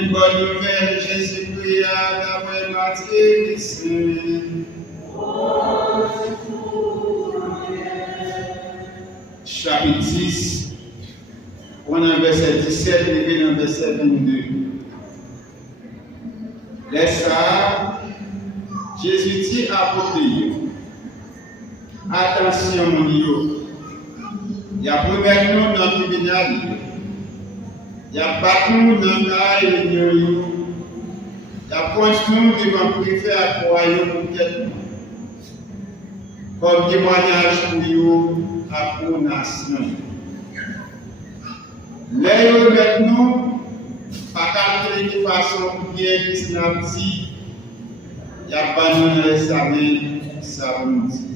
Une bonne nouvelle, Jésus-Christ, d'après Matthieu, chapitre 10, on a verset 17 et dans verset 22. Laisse ça, Jésus dit à Popeye, attention mon Dieu, il y a promettre nous dans le tribunal, il y a battu nous dans le cas et il y a construit devant le préfet à croire pour tête comme témoignage pour nous à pour nation. Là, maintenant, pas calculer de façon bien qui n'a dit, il y a pas de l'examen, ça vous dit.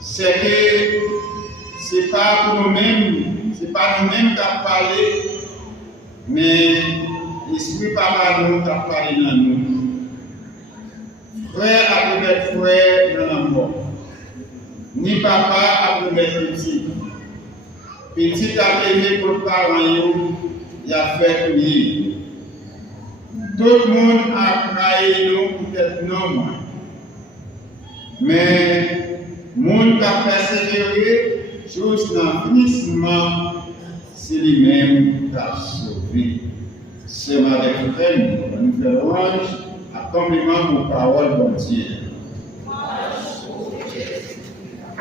C'est que c'est pas pour nous-mêmes, c'est pas nous-mêmes qui avons parlé, mais l'Esprit Papa nous a parlé dans nous. Frère après frère dans la mort. Ni papa après petit. Petit a levé pour parents, il a fait prier. Tout le monde a craillé nous, peut-être non. Mais le monde qui a persévéré, juste dans le finissement, c'est lui-même qui a sauvé. C'est avec frère, nous faisons louange, accomplissement pour parole de Dieu.